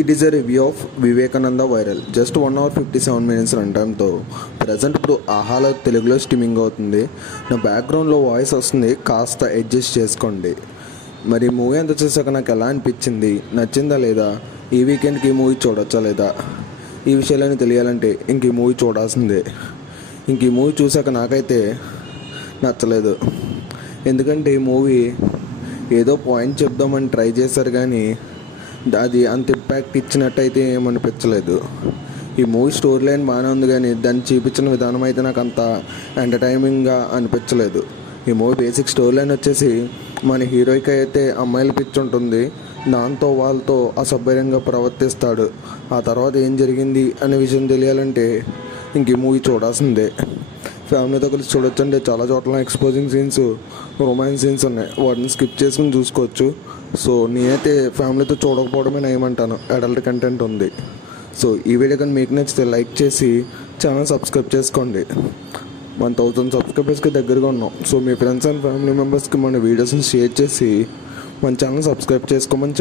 It is a review of Vivekananda Viral. Just 1 hour 57 minutes run టైంతో present ఇప్పుడు ఆహాలో తెలుగులో streaming అవుతుంది. నా బ్యాక్గ్రౌండ్లో వాయిస్ వస్తుంది, కాస్త అడ్జస్ట్ చేసుకోండి. మరి మూవీ అంతా చూసాక నాకు ఎలా అనిపించింది, నచ్చిందా లేదా, ఈ వీకెండ్కి ఈ మూవీ చూడొచ్చా లేదా, ఈ విషయాలని తెలియాలంటే ఇంక ఈ మూవీ చూడాల్సిందే. ఇంక ఈ మూవీ చూసాక నాకైతే నచ్చలేదు. ఎందుకంటే ఈ మూవీ ఏదో పాయింట్ చెప్దామని ట్రై చేశారు కానీ అది అంత ఇంపాక్ట్ ఇచ్చినట్టయితే ఏమనిపించలేదు. ఈ మూవీ స్టోరీ లైన్ బాగానే ఉంది కానీ దాన్ని చూపించిన విధానం అయితే నాకు అంత ఎంటర్టైనింగ్గా అనిపించలేదు. ఈ మూవీ బేసిక్ స్టోరీ లైన్ వచ్చేసి మన హీరోకి అయితే అమ్మాయిల పిచ్చి ఉంటుంది, దాంతో వాళ్ళతో అసభ్యంగా ప్రవర్తిస్తాడు. ఆ తర్వాత ఏం జరిగింది అనే విషయం తెలియాలంటే ఇంక ఈ మూవీ చూడాల్సిందే. ఫ్యామిలీతో కలిసి చూడొచ్చంటే చాలా చోట్ల ఎక్స్పోజింగ్ సీన్స్, రొమాన్స్ సీన్స్ ఉన్నాయి, వాటిని స్కిప్ చేసుకుని చూసుకోవచ్చు. సో నేనైతే ఫ్యామిలీతో చూడకపోవడమే నయమంటాను, అడల్ట్ కంటెంట్ ఉంది. సో ఈ వీడియో కానీ మీకు నచ్చితే లైక్ చేసి ఛానల్ సబ్స్క్రైబ్ చేసుకోండి. 1000 సబ్స్క్రైబర్స్కి దగ్గరగా ఉన్నాం. So me friends and family మెంబర్స్కి మన వీడియోస్ని షేర్ చేసి మన ఛానల్ సబ్స్క్రైబ్ చేసుకోమని